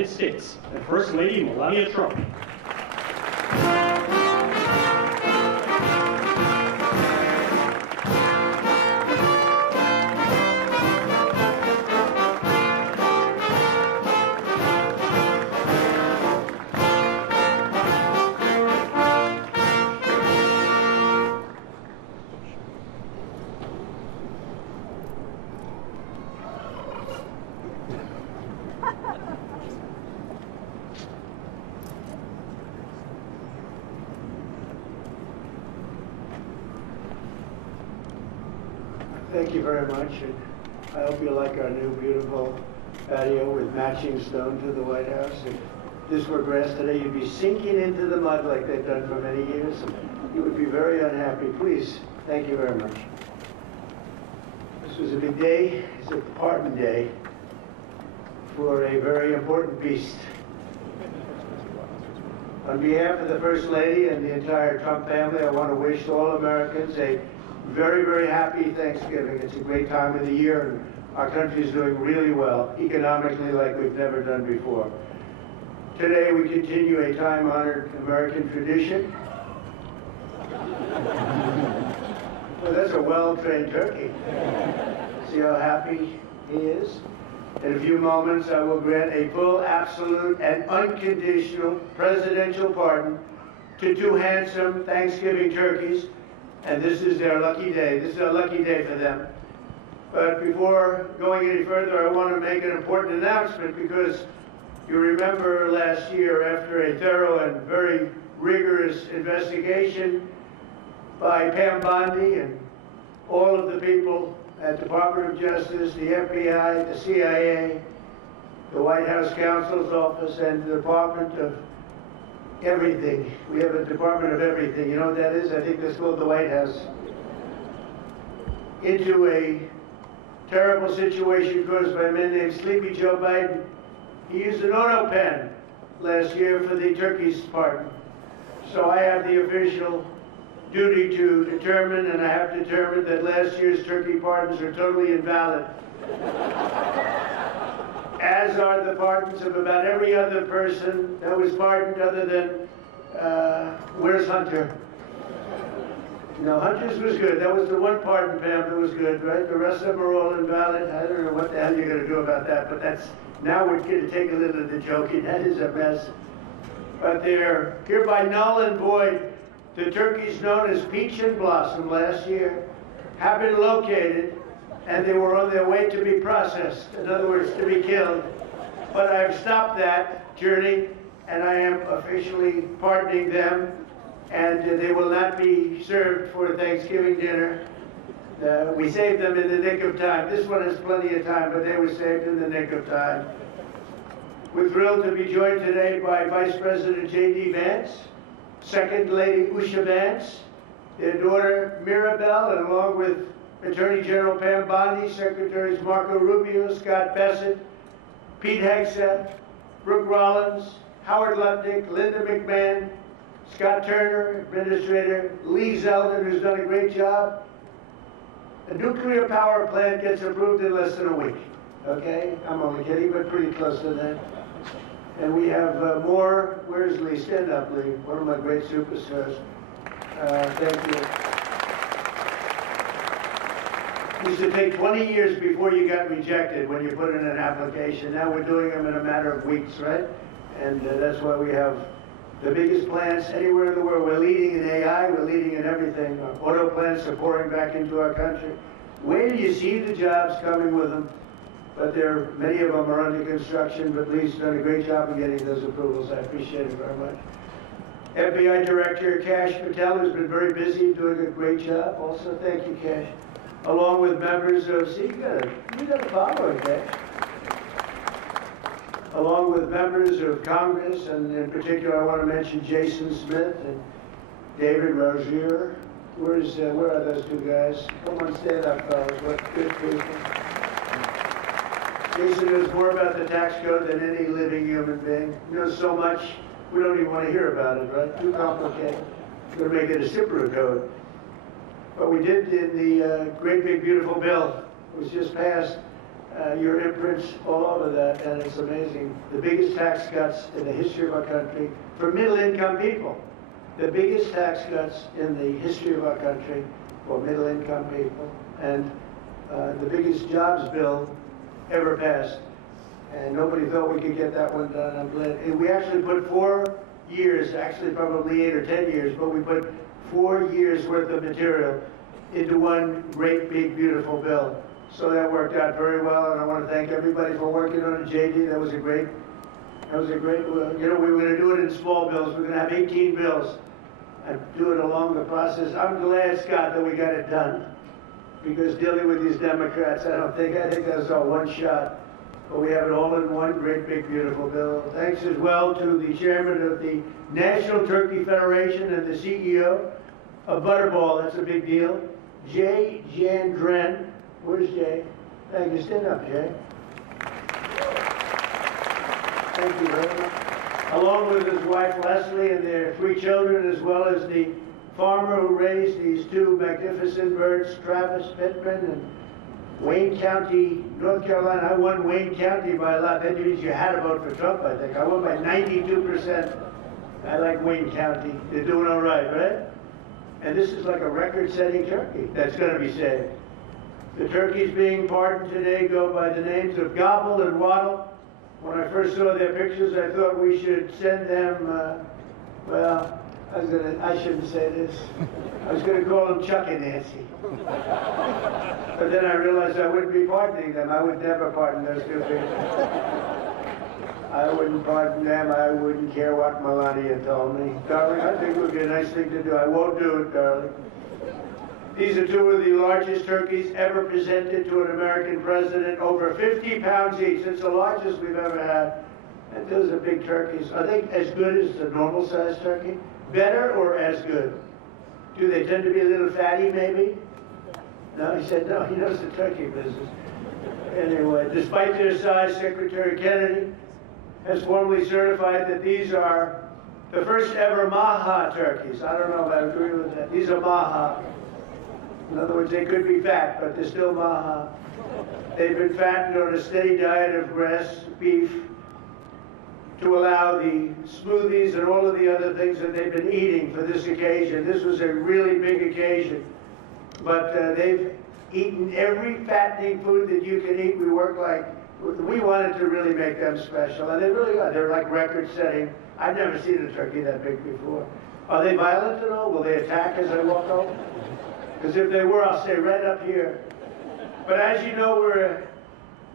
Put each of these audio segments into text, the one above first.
United States, and First Lady Melania Trump. Thank you very much, and I hope you like our new beautiful patio with matching stone to the White House. If this were grass today, you'd be sinking into the mud like they've done for many years. You would be very unhappy. Please, thank you very much. This was a big day. It's a pardon day for a very important beast. On behalf of the First Lady and the entire Trump family, I want to wish all Americans a very, very happy Thanksgiving. It's a great time of the year, and our country is doing really well, economically, like we've never done before. Today, we continue a time-honored American tradition. Well, that's a well-trained turkey. See how happy he is? In a few moments, I will grant a full, absolute, and unconditional presidential pardon to two handsome Thanksgiving turkeys. And this is their lucky day. This is a lucky day for them. But before going any further, I want to make an important announcement, because you remember last year, after a thorough and very rigorous investigation by Pam Bondi and all of the people at the Department of Justice, the FBI, the CIA, the White House Counsel's Office, and the Department of Everything. We have a Department of Everything. You know what that is? I think that's called the White House. Into a terrible situation caused by a man named Sleepy Joe Biden. He used an auto pen last year for the turkey's pardon. So I have the official duty to determine, and I have determined, that last year's turkey pardons are totally invalid. As are the pardons of about every other person that was pardoned, other than, where's Hunter? No, Hunter's was good. That was the one pardon, Pam, that was good, right? The rest of them are all invalid. I don't know what the hell you're going to do about that, but that's, now we're going to take a little of the joking. That is a mess. But they're hereby null and void. The turkeys known as Peach and Blossom last year have been located, and they were on their way to be processed, in other words, to be killed. But I have stopped that journey, and I am officially pardoning them, and they will not be served for Thanksgiving dinner. We saved them in the nick of time. This one has plenty of time, but they were saved in the nick of time. We're thrilled to be joined today by Vice President J.D. Vance, Second Lady Usha Vance, their daughter Mirabelle, and along with Attorney General Pam Bondi, Secretaries Marco Rubio, Scott Bessent, Pete Hegseth, Brooke Rollins, Howard Lutnick, Linda McMahon, Scott Turner, Administrator Lee Zeldin, who's done a great job. A nuclear power plant gets approved in less than a week, okay? I'm only kidding, but pretty close to that. And we have more. Where's Lee? Stand up, Lee. One of my great superstars. Thank you. It used to take 20 years before you got rejected when you put in an application. Now we're doing them in a matter of weeks, right? And that's why we have the biggest plants anywhere in the world. We're leading in AI. We're leading in everything. Our auto plants are pouring back into our country. Where do you see the jobs coming with them? But many of them are under construction, but Lee's done a great job of getting those approvals. I appreciate it very much. FBI Director Kash Patel has been very busy doing a great job. Also, thank you, Kash. Along with members of, see, you got a following, Kash. Along with members of Congress, and in particular, I want to mention Jason Smith and David Rozier. Where are those two guys? Come on, stand up, fellas. What good people. Jason knows more about the tax code than any living human being. He knows so much, we don't even want to hear about it, right? Too complicated. We're going to make it a simpler code. But we did in the great big beautiful bill. It was just passed. your imprints all over that, and it's amazing. The biggest tax cuts in the history of our country for middle-income people. The biggest tax cuts in the history of our country for middle-income people, and the biggest jobs bill ever passed. And nobody thought we could get that one done. I'm glad. And we actually put 4 years, actually probably 8 or 10 years, but we put 4 years worth of material into one great, big, beautiful bill. So that worked out very well, and I want to thank everybody for working on it. JD, that was a great, you know, we were going to do it in small bills. We're going to have 18 bills and do it along the process. I'm glad, Scott, that we got it done, because dealing with these Democrats, I think that was our one shot. But we have it all in one great, big, beautiful bill. Thanks as well to the chairman of the National Turkey Federation and the CEO of Butterball. That's a big deal. Jay Jandren. Where's Jay? Thank you. Stand up, Jay. Thank you very much. Along with his wife Leslie and their 3 children, as well as the farmer who raised these 2 magnificent birds, Travis Pittman, and Wayne County, North Carolina. I won Wayne County by a lot. That means you had to vote for Trump, I think. I won by 92%. I like Wayne County. They're doing all right, right? And this is like a record-setting turkey that's going to be saved. The turkeys being pardoned today go by the names of Gobble and Waddle. When I first saw their pictures, I thought we should send them, well, I shouldn't say this. I was going to call them Chuck and Nancy. But then I realized I wouldn't be pardoning them. I would never pardon those 2 people. I wouldn't pardon them. I wouldn't care what Melania told me. Darling, I think it would be a nice thing to do. I won't do it, darling. These are 2 of the largest turkeys ever presented to an American president, over 50 pounds each. It's the largest we've ever had. And those are big turkeys. Are they as good as a normal-sized turkey? Better or as good? Do they tend to be a little fatty, maybe? No, he said no. He knows the turkey business. Anyway, despite their size, Secretary Kennedy has formally certified that these are the first ever Maha turkeys. I don't know if I agree with that. These are Maha. In other words, they could be fat, but they're still Maha. They've been fattened on a steady diet of grass, beef, to allow the smoothies and all of the other things that they've been eating for this occasion. This was a really big occasion. But they've eaten every fattening food that you can eat. We wanted to really make them special, and they really are. They're like record-setting. I've never seen a turkey that big before. Are they violent at all? Will they attack as I walk over? Because if they were, I'll stay right up here. But as you know, we're a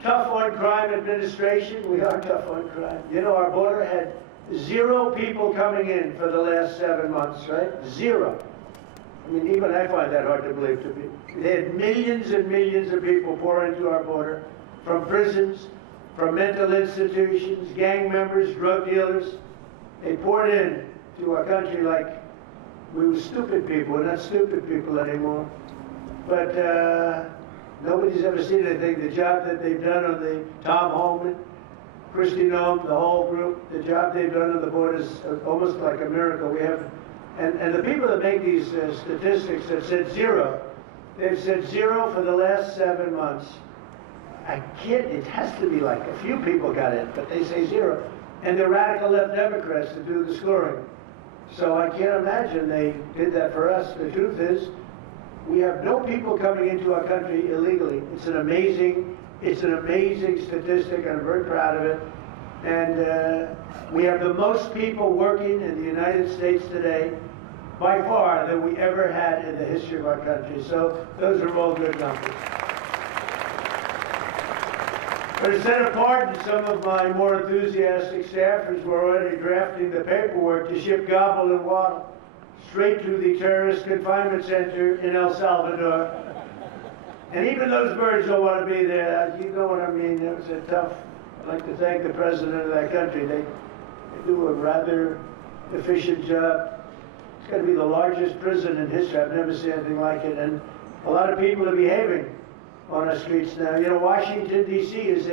tough on crime administration. We are tough on crime. You know, our border had 0 people coming in for the last 7 months, right? 0. I mean, even I find that hard to believe to me. They had millions and millions of people pour into our border, from prisons, from mental institutions, gang members, drug dealers. They poured in to our country like we were stupid people. We're not stupid people anymore. But nobody's ever seen anything. The job that they've done on the Tom Holman, Christy Noem, the whole group, the job they've done on the border is almost like a miracle. We have, and the people that make these statistics have said 0. They've said 0 for the last 7 months. I can't, it has to be like a few people got in, but they say 0. And they're radical left Democrats to do the scoring. So I can't imagine they did that for us. The truth is, we have no people coming into our country illegally. It's an amazing statistic, and I'm very proud of it. And we have the most people working in the United States today, by far, than we ever had in the history of our country. So those are all good numbers. But instead of pardon, some of my more enthusiastic staffers were already drafting the paperwork to ship Gobble and Waddle straight to the terrorist confinement center in El Salvador. And even those birds don't want to be there. You know what I mean? It was a tough. I'd like to thank the president of that country. They do a rather efficient job. It's going to be the largest prison in history. I've never seen anything like it. And a lot of people are behaving on our streets now. You know, Washington, D.C. is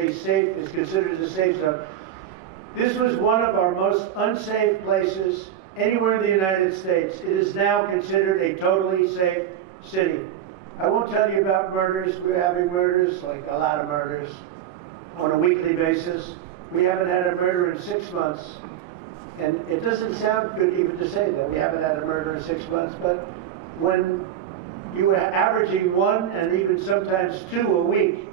considered a safe zone. This was one of our most unsafe places anywhere in the United States. It is now considered a totally safe city. I won't tell you about murders. We're having murders, like a lot of murders. on a weekly basis. We haven't had a murder in 6 months. And it doesn't sound good even to say that we haven't had a murder in 6 months, but when you are averaging 1 and even sometimes 2 a week,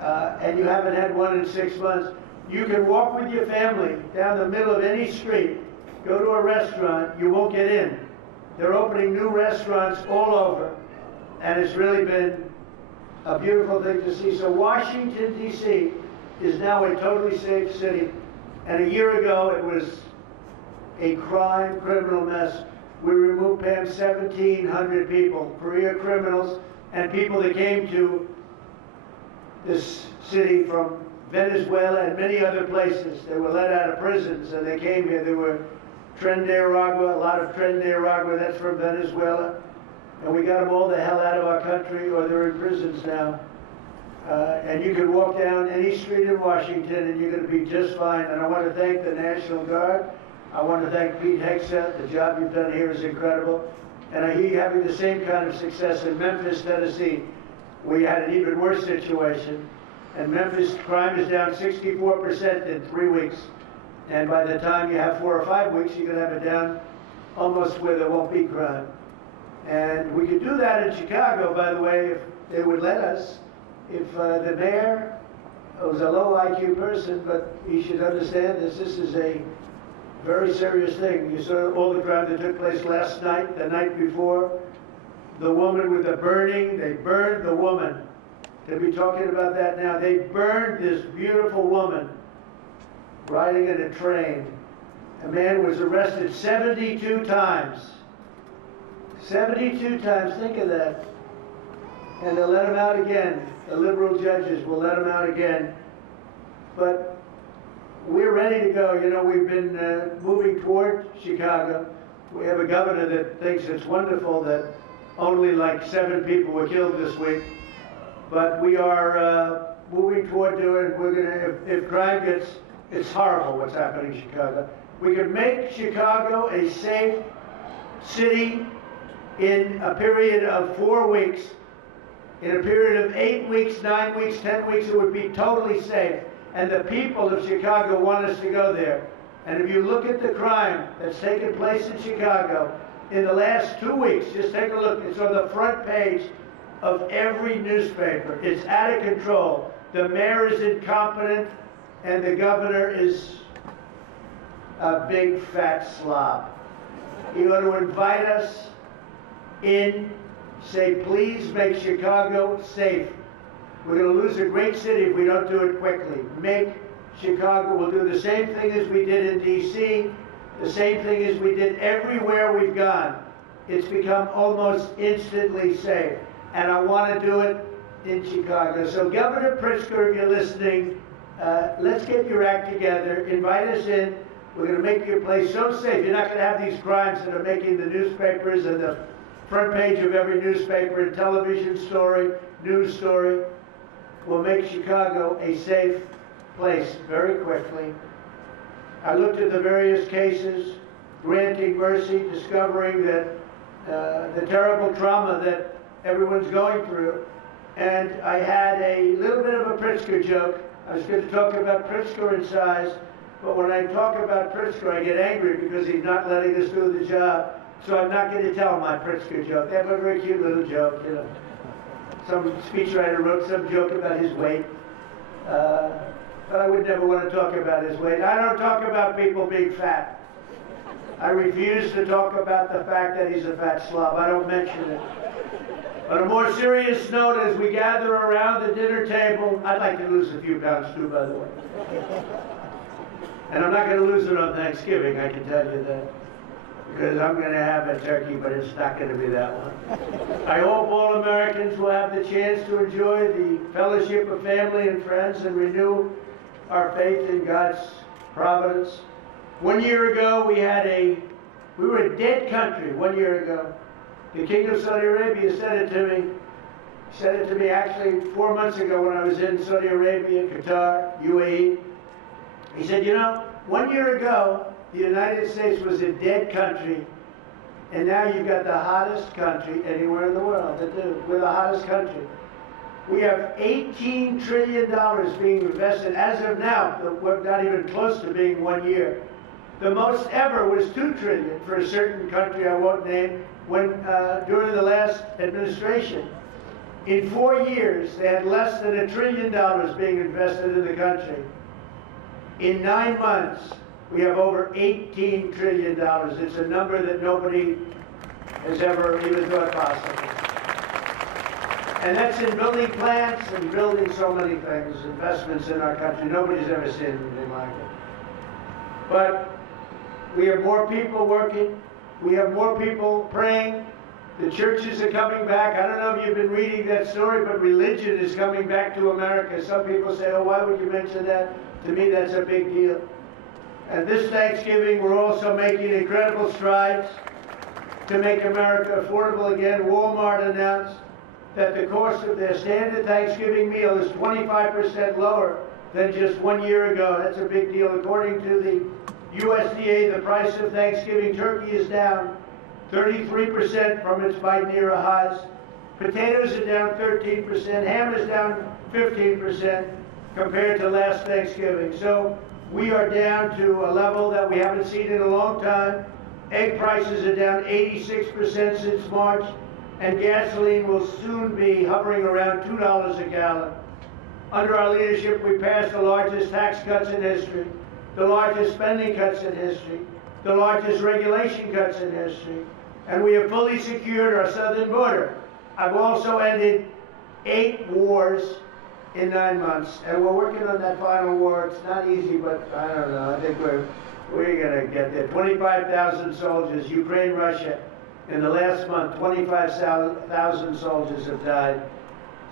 and you haven't had 1 in 6 months, you can walk with your family down the middle of any street, go to a restaurant, you won't get in. They're opening new restaurants all over, and it's really been a beautiful thing to see. So Washington, D.C. is now a totally safe city, and a year ago it was a criminal mess. We removed, Pam, 1,700 people, career criminals, and people that came to this city from Venezuela and many other places. They were let out of prisons and they came here. There were Tren de Aragua, a lot of Tren de Aragua, that's from Venezuela. And we got them all the hell out of our country, or they're in prisons now. And you can walk down any street in Washington and you're going to be just fine. And I want to thank the National Guard. I want to thank Pete Hegseth. The job you've done here is incredible. And I hear you having the same kind of success in Memphis, Tennessee. We had an even worse situation. And Memphis crime is down 64% in 3 weeks. And by the time you have 4 or 5 weeks, you're going to have it down almost where there won't be crime. And we could do that in Chicago, by the way, if they would let us. If the mayor was a low IQ person, but he should understand this. This is a very serious thing. You saw all the crime that took place last night, the night before. The woman with the burning, they burned the woman. They'll be talking about that now. They burned this beautiful woman riding in a train. A man was arrested 72 times. 72 times, think of that. And they'll let him out again. The liberal judges will let him out again. But we're ready to go. You know, we've been moving toward Chicago. We have a governor that thinks it's wonderful that only like 7 people were killed this week. But we are moving toward doing it. We're going to, if crime gets, it's horrible what's happening in Chicago. We could make Chicago a safe city in a period of 4 weeks. In a period of 8 weeks, 9 weeks, 10 weeks, it would be totally safe. And the people of Chicago want us to go there. And if you look at the crime that's taken place in Chicago in the last 2 weeks, just take a look. It's on the front page of every newspaper. It's out of control. The mayor is incompetent, and the governor is a big fat slob. You ought to invite us in, say, please make Chicago safe. We're going to lose a great city if we don't do it quickly. Make Chicago, we'll do the same thing as we did in D.C., the same thing as we did everywhere we've gone. It's become almost instantly safe. And I want to do it in Chicago. So Governor Pritzker, if you're listening, let's get your act together. Invite us in. We're going to make your place so safe. You're not going to have these crimes that are making the newspapers and the front page of every newspaper and television story, news story. We'll make Chicago a safe place very quickly. I looked at the various cases, granting mercy, discovering that the terrible trauma that everyone's going through. And I had a little bit of a Pritzker joke. I was going to talk about Pritzker and size, but when I talk about Pritzker, I get angry because he's not letting us do the job. So I'm not going to tell my Pritzker joke. They have a very cute little joke, you know. Some speechwriter wrote some joke about his weight. But I would never want to talk about his weight. I don't talk about people being fat. I refuse to talk about the fact that he's a fat slob. I don't mention it. On a more serious note, as we gather around the dinner table, I'd like to lose a few pounds too, by the way. And I'm not going to lose it on Thanksgiving, I can tell you that. Because I'm going to have a turkey, but it's not going to be that one. I hope all Americans will have the chance to enjoy the fellowship of family and friends and renew our faith in God's providence. 1 year ago, we were a dead country 1 year ago. The King of Saudi Arabia said it to me. He said it to me actually 4 months ago when I was in Saudi Arabia, Qatar, UAE. He said, you know, 1 year ago, the United States was a dead country, and now you've got the hottest country anywhere in the world to do. We're the hottest country. We have $18 trillion being invested as of now, not even close to being 1 year. The most ever was $2 trillion for a certain country I won't name during the last administration. In 4 years, they had less than $1 trillion being invested in the country. In 9 months, we have over $18 trillion. It's a number that nobody has ever even thought possible. And that's in building plants and building so many things, investments in our country. Nobody's ever seen anything like it. But we have more people working. We have more people praying. The churches are coming back. I don't know if you've been reading that story, but religion is coming back to America. Some people say, oh, why would you mention that? To me, that's a big deal. And this Thanksgiving, we're also making incredible strides to make America affordable again. Walmart announced that the cost of their standard Thanksgiving meal is 25% lower than just 1 year ago. That's a big deal. According to the USDA, the price of Thanksgiving turkey is down 33% from its Biden-era highs. Potatoes are down 13%. Ham is down 15% compared to last Thanksgiving. So we are down to a level that we haven't seen in a long time. Egg prices are down 86% since March, and gasoline will soon be hovering around $2 a gallon. Under our leadership, we passed the largest tax cuts in history, the largest spending cuts in history, the largest regulation cuts in history, and we have fully secured our southern border. I've also ended 8 wars in 9 months, and we're working on that final war. It's not easy, but I don't know. I think we're going to get there. 25,000 soldiers, Ukraine, Russia. In the last month, 25,000 soldiers have died.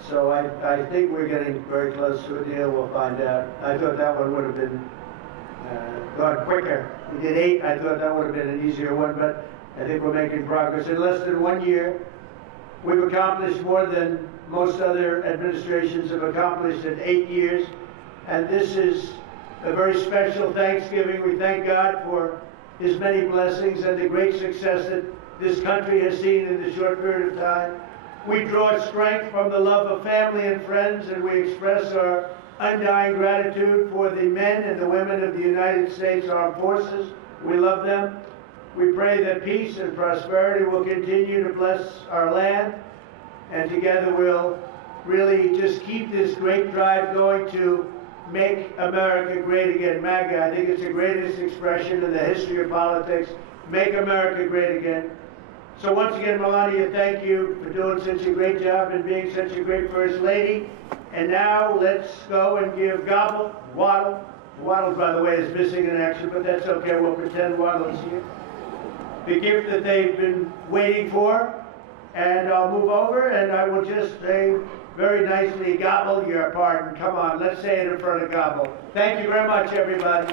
So I think we're getting very close to a deal. We'll find out. I thought that one would have been gone quicker. We did 8. I thought that would have been an easier one, but I think we're making progress. In less than 1 year, we've accomplished more than most other administrations have accomplished in 8 years. And this is a very special Thanksgiving. We thank God for His many blessings and the great success that this country has seen in this short period of time. We draw strength from the love of family and friends, and we express our undying gratitude for the men and the women of the United States Armed Forces. We love them. We pray that peace and prosperity will continue to bless our land, and together we'll really just keep this great drive going to make America great again. MAGA, I think it's the greatest expression in the history of politics. Make America great again. So once again, Melania, thank you for doing such a great job and being such a great First Lady. And now let's go and give Gobble, Waddle. Waddle, by the way, is missing in action, but that's okay. We'll pretend Waddle's here. The gift that they've been waiting for. And I'll move over and I will just say very nicely, Gobble, your pardon. Come on, let's say it in front of Gobble. Thank you very much, everybody.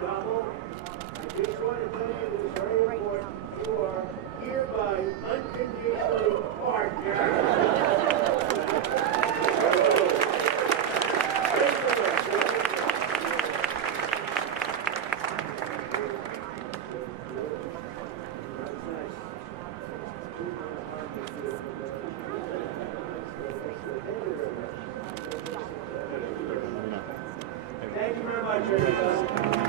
Gobble, I just want to tell you that it's very important. You are hereby unconditionally pardoned. Thank you very much, everybody.